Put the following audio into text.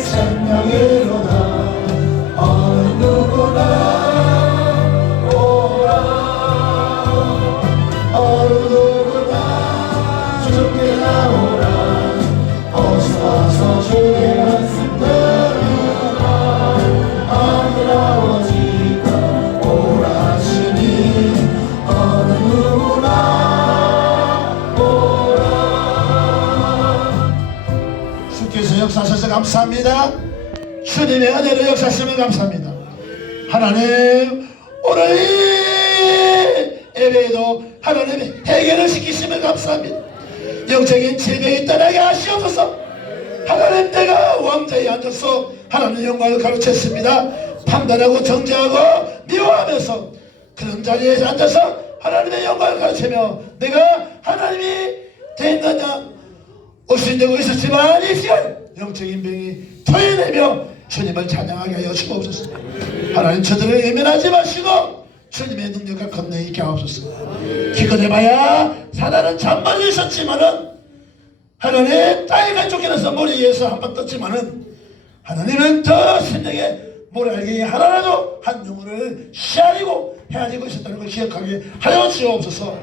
생 주께서 역사하셔서 감사합니다. 주님의 은혜로 역사하시면 감사합니다. 하나님 오늘 이 예배에도 하나님의 해결을 시키시면 감사합니다. 영적인 재능이 떠나게 하시옵소서. 하나님 내가 왕자에 앉아서 하나님 영광을 가르쳤습니다. 판단하고 정죄하고 미워하면서 그런 자리에 앉아서 하나님의 영광을 가르치며 내가 하나님이 됐느냐 옷이 되고 있었지만 이 시간 영적인 병이 토해내며 주님을 찬양하게 하여 주옵소서. 하나님 저들을 예면하지 마시고 주님의 능력과 건능이 있게 하옵소서. 기껏해봐야 사단은 잠만 있었지만은 하나님 땅에 쫓겨나서 머리 위에서 한 번 떴지만은 하나님은 더 신령의 모랄기 하나라도 한 영혼을 시아리고 헤아리고 있었다는 걸 기억하게 하여 주옵소서